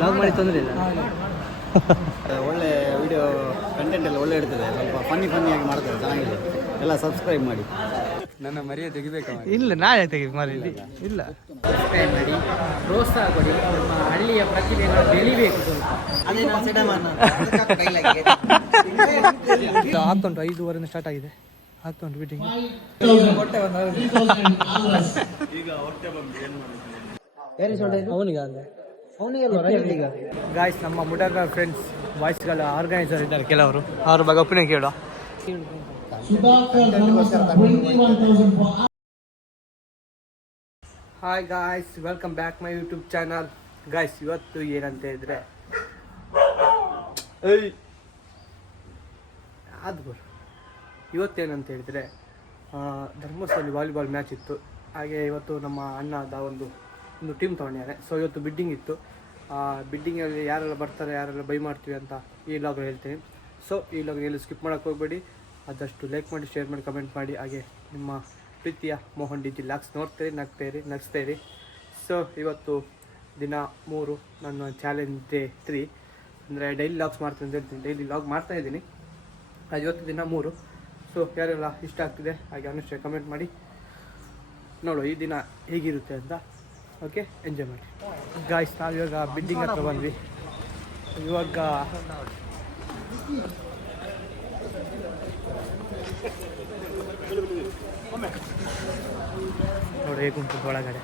Log ಮಾಡಿ ತೊಂದರೆ ಇಲ್ಲ. ಒಳ್ಳೆ ವಿಡಿಯೋ ಕಂಟೆಂಟ್ ಎಲ್ಲ ಒಳ್ಳೆ ಇರ್ತದೆ, ಸ್ವಲ್ಪ ಫನ್ನಿಯಾಗಿ ಮಾಡ್ತಾರೆ, ಚೆನ್ನಾಗಿದೆ. ಎಲ್ಲ ಸಬ್ಸ್ಕ್ರೈಬ್ ಮಾಡಿ. ನನ್ನ ಮರಿಯ ತೆಗಿಬೇಕು. ಇಲ್ಲ ನಾಳೆ ತೆಗಿ ಮರಿ ಇಲ್ಲ. ಸಬ್ಸ್ಕ್ರೈಬ್ ಮಾಡಿ, ಪ್ರೋತ್ಸಾಹ ಕೊಡಿ. ನಮ್ಮ ಹಳ್ಳಿಯ ಪ್ರತಿಭೆಗಳು ಬೆಳಿಬೇಕು ಸ್ವಲ್ಪ. ಆಗ್ತುಂಟು 5:15 ಸ್ಟಾರ್ಟ್ ಆಗಿದೆ. ಆಗ್ತುಂಟು ಮೀಟಿಂಗ್. ಅವನಿಗೆ ಗಾಯ್ಸ್ ನಮ್ಮ ಮುಡಗ ಫ್ರೆಂಡ್ಸ್ ಬಾಯ್ಸ್ಗಳ ಆರ್ಗನೈಸರ್ ಇದ್ದಾರೆ ಕೆಲವರು, ಅವ್ರ ಬಗ್ಗೆ ಒಪಿನಿಯನ್ ಕೇಳುವ. Hi guys, welcome back my YouTube channel. Guys ಇವತ್ತು ಏನಂತ ಇದ್ರೆ ಇವತ್ತೇನಂತ ಹೇಳಿದರೆ ಧರ್ಮಸ್ಥಳದಲ್ಲಿ ವಾಲಿಬಾಲ್ ಮ್ಯಾಚ್ ಇತ್ತು. ಹಾಗೆ ಇವತ್ತು ನಮ್ಮ ಅಣ್ಣದ ಒಂದು ಟೀಮ್ ತೊಗೊಂಡಿದ್ದಾರೆ. ಸೊ ಇವತ್ತು ಬಿಡ್ಡಿಂಗ್ ಇತ್ತು. ಬಿಡ್ಡಿಂಗಲ್ಲಿ ಯಾರೆಲ್ಲ ಬರ್ತಾರೆ, ಯಾರೆಲ್ಲ ಬೈ ಮಾಡ್ತೀವಿ ಅಂತ ಈ ಲಾಗ್ ಹೇಳ್ತೀನಿ. ಸೊ ಈ ಲಾಗ್ ಎಲ್ಲೂ ಸ್ಕಿಪ್ ಮಾಡೋಕ್ಕೆ ಹೋಗಬೇಡಿ. ಆದಷ್ಟು ಲೈಕ್ ಮಾಡಿ, ಶೇರ್ ಮಾಡಿ, ಕಮೆಂಟ್ ಮಾಡಿ. ಹಾಗೆ ನಿಮ್ಮ ಪ್ರೀತಿಯ ಮೋಹನ್ ಡಿ ಜಿ ಲಾಗ್ಸ್ ನೋಡ್ತೀರಿ, ನಗ್ಸ್ತೀರಿ. ಸೊ ಇವತ್ತು ದಿನ 3, ನನ್ನ ಚಾಲೆಂಜ್ ಡೇ 3. ಅಂದರೆ ಡೈಲಿ ಲಾಗ್ಸ್ ಮಾಡ್ತೀನಿ ಅಂತ ಹೇಳ್ತೀನಿ, ಡೈಲಿ ಲಾಗ್ ಮಾಡ್ತಾಯಿದ್ದೀನಿ. ಅದು ಇವತ್ತು ದಿನ 3. ಸೊ ಯಾರೆಲ್ಲ ಇಷ್ಟ ಆಗ್ತಿದೆ ಹಾಗೆ ಅನುಷ್ಠೆ ಕಮೆಂಟ್ ಮಾಡಿ ನೋಡು ಈ ದಿನ ಹೇಗಿರುತ್ತೆ ಅಂತ. ಓಕೆ, ಎಂಜಾಯ್ ಮಾಡಿ ಗಾಯ್ಸ್. ನಾವು ಇವಾಗ ಬಿಲ್ಡಿಂಗ್ ಹತ್ರ ಬಂದ್ವಿ. ಇವಾಗ ನೋಡಿ ಹೇಗುಂಟು ಒಳಗಡೆ.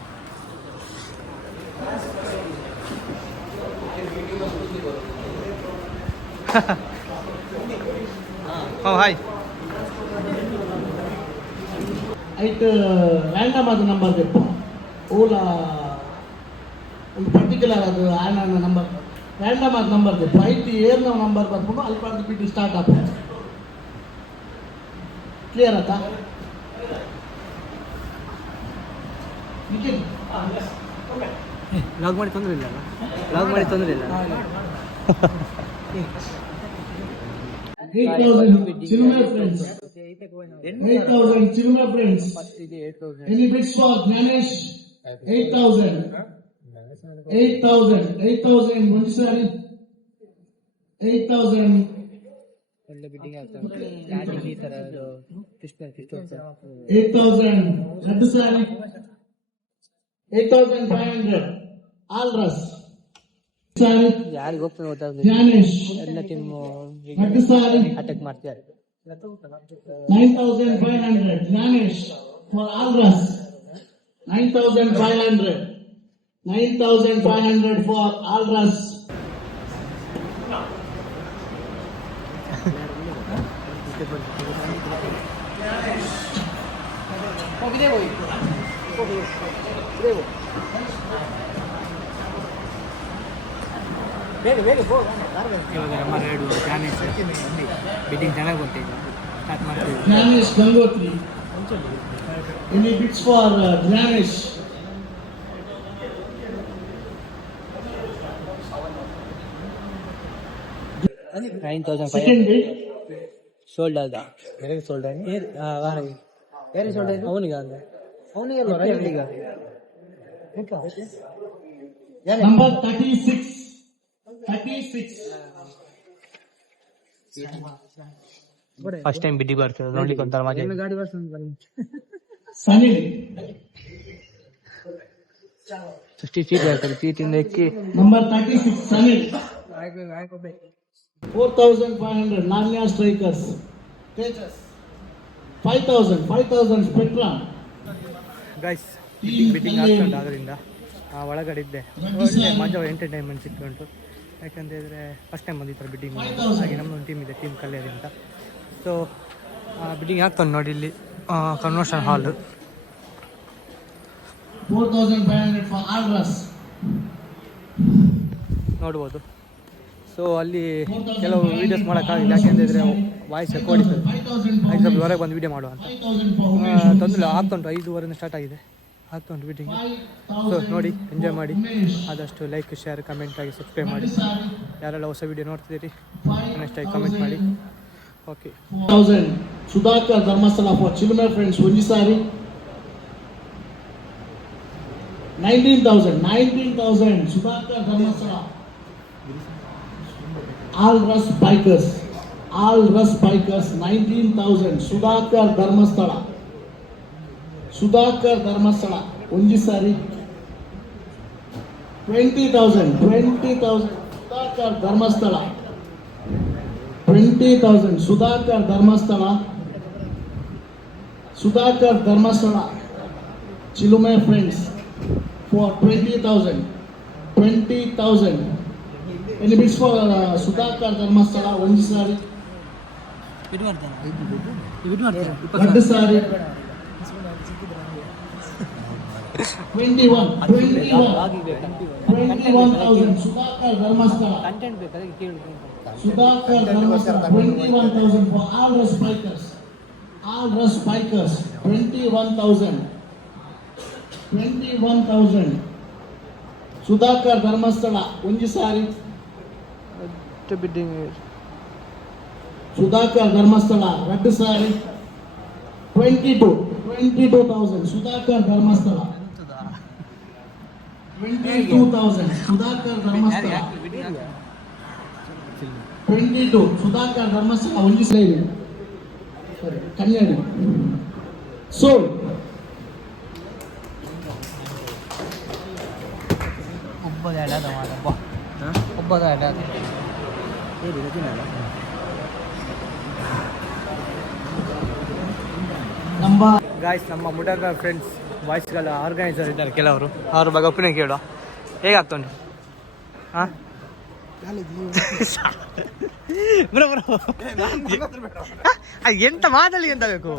ಹಾಯ್. ಐಟ್ ರ್ಯಾಂಡಮ್ ಆದ ನಂಬರ್ ಬೇಕು. ಓಲಾ ಒಂದು ಪರ್ಟಿಕ್ಯುಲರ್ ಅದು ಆನ ನಂಬರ್ ರ್ಯಾಂಡಮ್ ಆದ ನಂಬರ್ ಬೇಕು. ಐಟ್ ಏರ್ನ ನಂಬರ್ ಬರ್ಕೊಂಡು ಅಲ್ಲಿ ಬರ್ದು ಬಿಟ್ಟು ಸ್ಟಾರ್ಟ್ ಆಗ್ಬೋದು. ಕ್ಲಿಯರ್ ಆಯ್ತಾ? ಲಾಗ್ ಮಾಡಿ ತೊಂದರೆ ಇಲ್ಲ. ಲಾಗ್ ಮಾಡಿ ತೊಂದರೆ ಇಲ್ಲ. 8,000 silver friends. 8,000 silver friends. Any bids for Ganesh? 8,000. 8,000 ಒಂದು ಸಾರಿ. 8,000. ಒಳ್ಳೆ ಬಿಡ್ಡಿಂಗ್ ಆಗ್ತದೆ. ಸ್ಟಾರ್ಟಿಂಗ್ ಈ ತರ ಫಿಸ್ಟ್ 8,000 ಎರಡು ಸಾರಿ. 8,500 ಆಲ್ ರಸ್ ಸಾರಿ. ಯಾರಿಗೆ ಹೋಗ್ತದೆ ಗೊತ್ತಾಗುತ್ತೆ. ಜ್ಞಾನೇಶ್ ಎಲ್ಲ ಟೀಮ್ ಎರಡು ಸಾರಿ ಅಟ್ಯಾಕ್ ಮಾಡ್ತಾರೆ. 9,500 Gnanesh for all Rus. 9,500 for all Rus. ಇವಾಗ ನಮ್ಮ ರೈಡು ಬಿಡ್ಡಿಂಗ್ ಚೆನ್ನಾಗಿ ಬರ್ತಿದೆ. ಸ್ಟಾರ್ಟ್ ಮಾಡ್ತೀವಿ. Gnanesh Gangotri. Any bids for Gnanesh? Second bid sold ಆದ. ಯಾರಿಗೆ ಸೋಲ್ಡ್ ಆಗಿ? ಯಾರಿಗೆ ಸೋಲ್ಡ್ ಆಗಿ? ಅವನಿಗೆ ಅಂದ್ರೆ ಅವನಿಗೆ ನಂಬರ್ 36. ಫಸ್ಟ್ ಟೈಮ್ ಬಿಡ್ಡಿಗೆ ಬರ್ತದೆ, ನೋಡ್ಲಿಕ್ಕೆ ಒಂಥರ ಮಜಾ. ಗಾಡಿ ಸನಿಲ್ 60 ಫೀಟ್ ಬರ್ತದೆ. ಸೀಟಿಂದ ಎಕ್ಕಿ ನಂಬರ್ 36 ಸನಿಲ್. 4,500 ನಾನ್ಯಾ strikers. Tejas 5,000 Spectra. Guys bidding ಆಗ್ತುಂಟು. ಅದರಿಂದ ಒಳಗಡೆ ಇದ್ದೆ, ಒಳ್ಳೆ ಮಜಾ, ಎಂಟರ್ಟೈನ್ಮೆಂಟ್ ಸಿಕ್ಕುಂಟು. ಯಾಕಂತೇಳಿದ್ರೆ ಫಸ್ಟ್ ಟೈಮ್ ಬಂದಿತ್ತು ಬಿಡ್ಡಿಂಗ್. ಹಾಗೆ ನಮ್ಮದೊಂದು ಟೀಮ್ ಇದೆ, ಟೀಮ್ ಕಲ್ಯಾರಿ ಅಂತ. ಸೊ ಬಿಡ್ಡಿಂಗ್ ಆಗ್ತಾನೆ ನೋಡಿ ಇಲ್ಲಿ ಕನ್ವೆನ್ಷನ್ ಹಾಲ್. 4,500 ಫಾರ್ ಆಲ್ ರಸ್ ನೋಡ್ಬೋದು. ಸೊ ಅಲ್ಲಿ ಕೆಲವು ವೀಡಿಯೋಸ್ ಮಾಡೋಕ್ಕಾಗಿಲ್ಲ, ಯಾಕೆಂತಂದರೆ ವಾಯ್ಸ್ ರೆಕಾರ್ಡ್ ಇರ್ತದೆ. ಹಾಗೆ ಸ್ವಲ್ಪ ಹೊರಗೆ ಬಂದು ವೀಡಿಯೋ ಮಾಡುವ ಅಂತ ತೊಂದರೆ ಆಗ್ತುಂಟು. 5:15 ಸ್ಟಾರ್ಟ್ ಆಗಿದೆ. ಆಗ್ತುಂಟು ಬಿಡ್ಡಿಂಗ್. ಸೊ ನೋಡಿ, ಎಂಜಾಯ್ ಮಾಡಿ. ಆದಷ್ಟು ಲೈಕ್, ಶೇರ್, ಕಮೆಂಟ್ ಆಗಿ ಸಬ್ಸ್ಕ್ರೈಬ್ ಮಾಡಿ. ಯಾರೆಲ್ಲ ಹೊಸ ವೀಡಿಯೋ ನೋಡ್ತಿದ್ದೀರಿ ನೆಕ್ಸ್ಟ್ ಆಗಿ ಕಮೆಂಟ್ ಮಾಡಿ. ಓಕೆ. 1,000 ಸುಧಾಕರ್ ಧರ್ಮಸ್ಥಳ ಫಾರ್ ಚಿಲ್ಮರ್ ಫ್ರೆಂಡ್ಸ್ ಒಂದು ಸಾರಿ. 19,000 Sudhakar Dharmasthala All Rus Bikers. All Rus Bikers 19,000. Sudhakar Dharmasthala. Sudhakar Dharmasthala. Unji sari. 20,000. 20,000. Sudhakar Dharmasthala. 20,000. Sudhakar Dharmasthala. Sudhakar Dharmasthala. Chilume friends for 20,000. 20,000. Any bids for Sudhakar Dharmasthala? Onji sari. Reddu sari. 21,000. Sudhakar Dharmasthala. Content ಬೇಕಾದ್ರೆ ಕೇಳಿ Sudhakar Dharmasthala. 21,000 for all Rus Bikers. All Rus Bikers. 21,000. 21,000. Sudhakar Dharmasthala. Unji sari. Bidding Sudhakar Dharmasthala. Reddu sari. 22,000. Sudhakar Dharmasthala. 22,000. Sudhakar Dharmasthala. 22. Sudhakar Dharmasthala. Onji sari. Sorry. Kanyadi. Sold. ಒಬ್ಬದ ಎಡದ ಮಾಡಪ್ಪ ಒಬ್ಬದ ಎಡದ Number guys, ನಮ್ಮ ಮುಡಗ friends ಬಾಯ್ಸ್ಗಳ organiser ಇದ್ದಾರೆ ಕೆಲವರು, ಅವ್ರ ಬಗ್ಗೆ opinion ಕೇಳುವ. ಹೇಗಾಗ್ತಾನೆ? ಹಾಂ bro ಎಂತ ಮಾತಲ್ಲಿ ಎಂತ ಬೇಕು?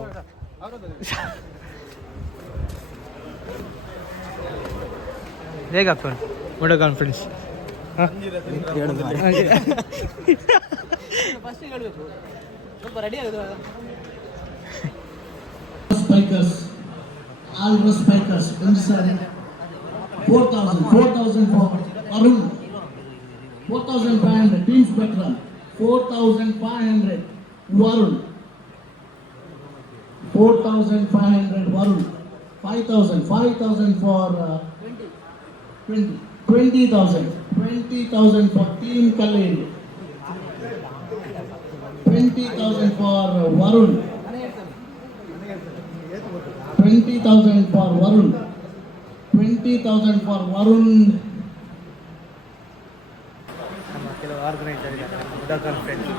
ಹೇಗಾಗ್ತಾನೆ ಮುಡಗ ಫ್ರೆಂಡ್ಸ್? ಸ್ವಲ್ಪ ರೆಡಿ ಆಗೋದು Bikers, all Rus Bikers, Unji 4,000 for Arun, 4,500, Team Spectrum, 4,500, Varun, 4,500, Varun, 5,000 for 20,000 for Team Kalleri, 20,000 for Varun, 20,000 for Varun. 20,000 for Varun. ನಮ್ಮ ಕೆಲವು ಆರ್ಗನೈಸರ್ ಇದ್ದಾರೆ, ನಮ್ಮ ಮುಡಗ ಫ್ರೆಂಡ್ಸ್.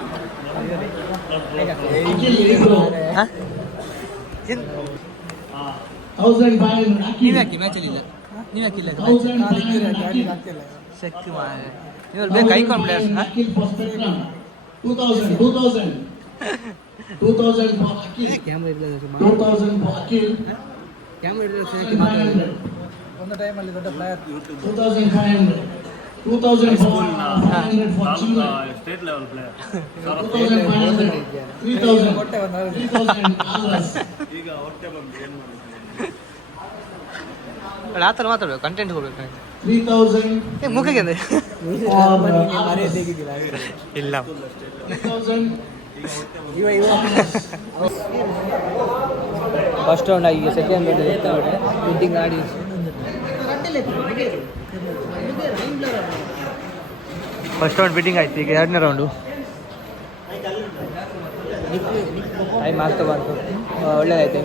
Akil Igro. 1,500 Akil. ನೀವ್ಯಾಕೆ ಮ್ಯಾಚಲ್ಲಿ ಇಲ್ಲ? ನೀವ್ಯಾಕಿಲ್ಲ? 1,500 Akil. ಶಕ್ತಿ ಮಾಡಿ ನೀವು ಬೇಕು icon players. Akil for Spectrum. 2,000 for Akil. Camera ಇರಲಿಲ್ಲ 2,000 for Akil. ಕ್ಯಾಮ್ರಾ ಇರಲಿಲ್ಲ 500. ಒಂದು ಟೈಮಲ್ಲಿ ದೊಡ್ಡ player 2,500. 2,500 for Chile. State level player. 2,500. 3,000. 3,000 others. ಆ ಥರ ಮಾತಾಡ್ಬೇಕು, ಕಂಟೆಂಟ್ ಹೋಗ್ಬೇಕು. 3,000 ಮುಖಕ್ಕೆ ಅಂದ್ರೆ for others. ಇಲ್ಲ 3,000. ಫಸ್ಟ್ ರೌಂಡ್ ಆಗಿ ಸೆಕೆಂಡ್ ರೌಂಡ್ ಮೀಟಿಂಗ್ ಆಡಿ ಫಸ್ಟ್ ರೌಂಡ್ ಬಿಟ್ಟಿಂಗ್ ಆಯ್ತು, ಈಗ ಎರಡನೇ ರೌಂಡು. ಟೈಮ್ ಆಗ್ತಾ ಬಂತು, ಒಳ್ಳೇದಾಯ್ತು.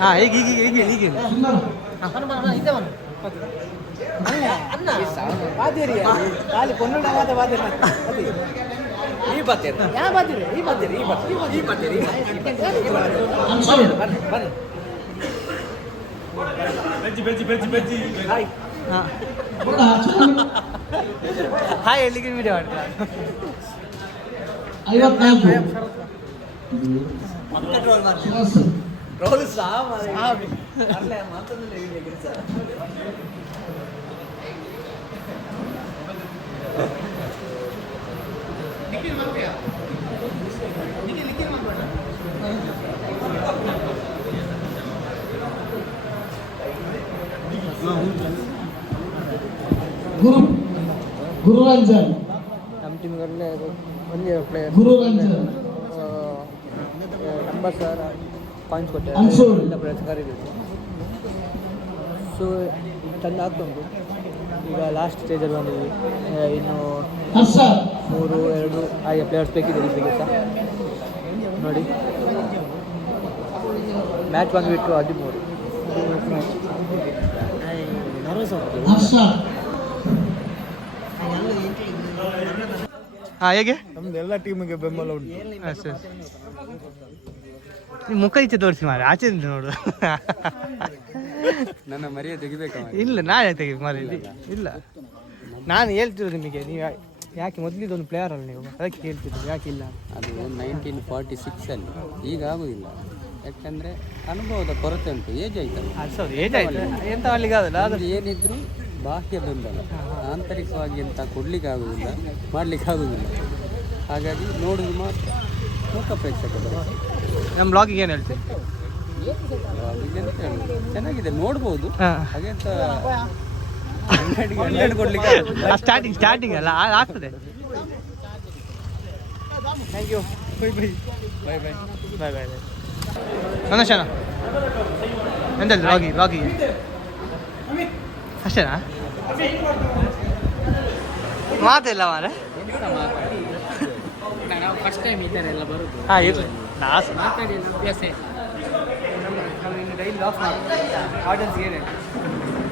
ಹಾಂ, ಹೀಗೆ ಹಾಯ್ ಎಲ್ಲಿಗೆ ವಿಡಿಯೋ ಮಾಡ್ತೀರಾ? 54. ರೋಲ್ ಸಾಮ ಗುರುರಂಜನ್ ನಮ್ಮ ಟೀಮ್ಗಳಲ್ಲೇ ಒಂದೇ ಪ್ಲೇಯರ್ ಗುರುರಂಜನ್ ನಂಬರ್ ಸರ್ ಕಾಯಿನ್ಸ್ ಕೊಟ್ಟೆ ಅನ್ಸೋಳು. ಎಲ್ಲ ಪ್ಲೇಯರ್ಸ್ ಕರೀಬೇಕು. ಸೊ ತಂದು ಆಗ್ತುಂಟು. ಈಗ ಲಾಸ್ಟ್ ಸ್ಟೇಜಲ್ಲಿ ಬಂದಿದ್ವಿ. ಇನ್ನು ಹರ್ಷ 3-2 ಹಾಗೆ ಪ್ಲೇಯರ್ಸ್ ಬೇಕಿದೆ ಇಲ್ಲಿಗೆ ಸಹ ನೋಡಿ. ಮ್ಯಾಚ್ ಬಂದುಬಿಟ್ಟು 13 ಹರ್ಷ ಹಾಂ ಹೇಗೆ ನಮ್ದು ಎಲ್ಲ ಟೀಮಿಗೆ ಬೆಂಬಲ ಉಂಟು. ಅಷ್ಟೇ ನೀವು ಮುಖ ಈಚೆ ತೋರಿಸಿ ಮಾರೆ, ಆಚೆ ನೋಡು. ನನ್ನ ಮರಿಯ ತೆಗಿಬೇಕಾ ಇಲ್ಲ ನಾಳೆ ತೆಗಿ ಮಾರೆ. ಇಲ್ಲ ನಾನು ಹೇಳ್ತಿರೋದು ನಿಮಗೆ, ನೀವು ಯಾಕೆ ಮೊದಲಿದ್ದೊಂದು ಪ್ಲೇಯರ್ ಅಲ್ಲ ನೀವು, ಅದಕ್ಕೆ ಹೇಳ್ತಿದ್ದು ಯಾಕೆ ಇಲ್ಲ. ಅದು 1946 ಈಗ ಆಗೋದಿಲ್ಲ, ಯಾಕಂದರೆ ಅನುಭವದ ಕೊರತೆ ಉಂಟು, ಏಜ್ ಆಯ್ತಲ್ಲ. ಅದು ಸರಿ ಏಜ್ ಆಯ್ತು, ಎಂತ ಮಾಡ್ಲಿಕ್ಕೆ ಆಗೋಲ್ಲ. ಅದು ಅದು ಏನಿದ್ರು ಬಾಹ್ಯ ಬೆಂಬಲ, ಆಂತರಿಕವಾಗಿ ಎಂತ ಕೊಡ್ಲಿಕ್ಕೆ ಆಗೋದಿಲ್ಲ, ಮಾಡ್ಲಿಕ್ಕೆ ಆಗೋದಿಲ್ಲ. ಹಾಗಾಗಿ ನೋಡುದು ಮಾತ್ರ ಮುಖ ಪ್ರೇಕ್ಷಕರು. ನಮ್ಮ ಬ್ಲಾಗಿಗೆ ಏನು ಹೇಳ್ತೀವಿ? ಎಂತ ಹೇಳುದು, ಚೆನ್ನಾಗಿದೆ ನೋಡ್ಬೋದು, ಹಾಂ ಹಾಗೆಂತ ಹಂಡ್ರೆಡ್ ಕೊಡ್ಲಿಕ್ಕೆ ಸ್ಟಾರ್ಟಿಂಗ್ ಅಲ್ಲ ಆಗ್ತದೆ. Thank you. Bye bye. ಸಂದರ್ಶನ ಎಂತಲ್ಲ ಬ್ಲಾಗಿಗೆ ಅಷ್ಟೇನಾ? ಮಾತಿಲ್ಲ ಮಾರೆ. ನಾವು ಫಸ್ಟ್ ಟೈಮ್ ಈ ಥರ ಎಲ್ಲ ಬರೋದು. ಹಾಂ ಇರಲಿ ಮಾತಾಡಿ ಅಭ್ಯಾಸ ಡೈಲಿ ಲಾಸ್ ಆಡಿಯನ್ಸ್ಗೆ ಏನೇ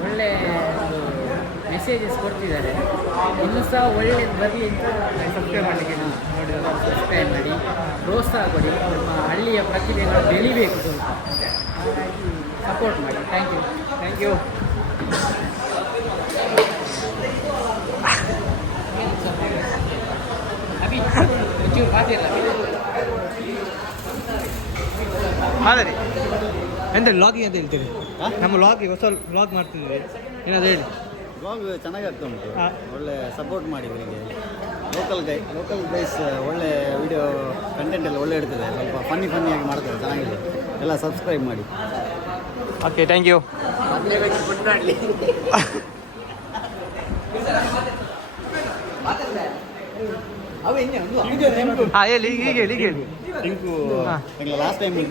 ಒಳ್ಳೆ ಮೆಸೇಜಸ್ ಕೊಡ್ತಿದ್ದಾರೆ. ಇನ್ನೂ ಸಹ ಒಳ್ಳೆಯದು ಬರಲಿ ಅಂತ ಸಬ್ಸ್ಕ್ರೈಬ್ ಮಾಡಲಿಕ್ಕೆ ನೋಡಿ. ಸಬ್ಸ್ಕ್ರೈಬ್ ಮಾಡಿ, ಪ್ರೋತ್ಸಾಹ ಕೊಡಿ. ನಮ್ಮ ಹಳ್ಳಿಯ ಪ್ರತಿಭೆಗಳು ಬೆಳಿಬೇಕು ಸ್ವಲ್ಪ, ಹಾಗಾಗಿ ಸಪೋರ್ಟ್ ಮಾಡಿ. Thank you. ಅಭಿ ಒಂಚೂರು ಮಾತಿಲ್ಲ. ಹಾಂ ಎಂತ ಲಾಗಿಂಗ್ ಅಂತ ಹೇಳ್ತೀರಿ? ನಮ್ಮ ಲಾಗಿಗೆ ಹೊಸ ಲಾಗ್ ಮಾಡ್ತಿದ್ವಿ, ಏನಾದ್ರು ಹೇಳಿ. ಬ್ಲಾಗ್ ಚೆನ್ನಾಗಿ ಆಗ್ತಾ ಉಂಟು, ಹಾಂ. ಒಳ್ಳೆ ಸಪೋರ್ಟ್ ಮಾಡಿ ಇವರಿಗೆ. ಲೋಕಲ್ ಗೈಸ್ ಒಳ್ಳೆ ವಿಡಿಯೋ ಕಂಟೆಂಟ್ ಎಲ್ಲ ಒಳ್ಳೆ ಇರ್ತದೆ, ಸ್ವಲ್ಪ ಫನ್ನಿಯಾಗಿ ಮಾಡ್ತಾರೆ, ಚೆನ್ನಾಗಿದೆ. ಎಲ್ಲ ಸಬ್ಸ್ಕ್ರೈಬ್ ಮಾಡಿ. Okay, thank you. ಹಾಂ ಹೇಳಿ, ಈಗ ಹೇಳಿ. ಟಿಂಕು ಹಾಂ. ಲಾಸ್ಟ್ ಟೈಮ್ ಎಂತ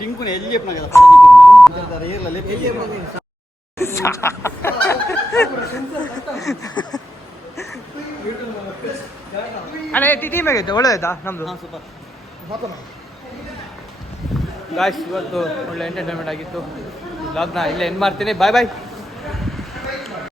ಟಿಂಕುನ ಎಲ್ಲಿ ಅಣ್ಣ ಟೀಮ್ ಆಗೈತೆ, ಒಳ್ಳೆದಾಯ್ತಾ ನಮ್ಮದು? ಗಾಯ್ಸ್ ಇವತ್ತು ಒಳ್ಳೆ ಎಂಟರ್ಟೈನ್ಮೆಂಟ್ ಆಗಿತ್ತು. ಬ್ಲಾಗ್ನ ಇಲ್ಲೇ ಎಂಡ್ ಮಾಡ್ತೀನಿ. ಬಾಯ್.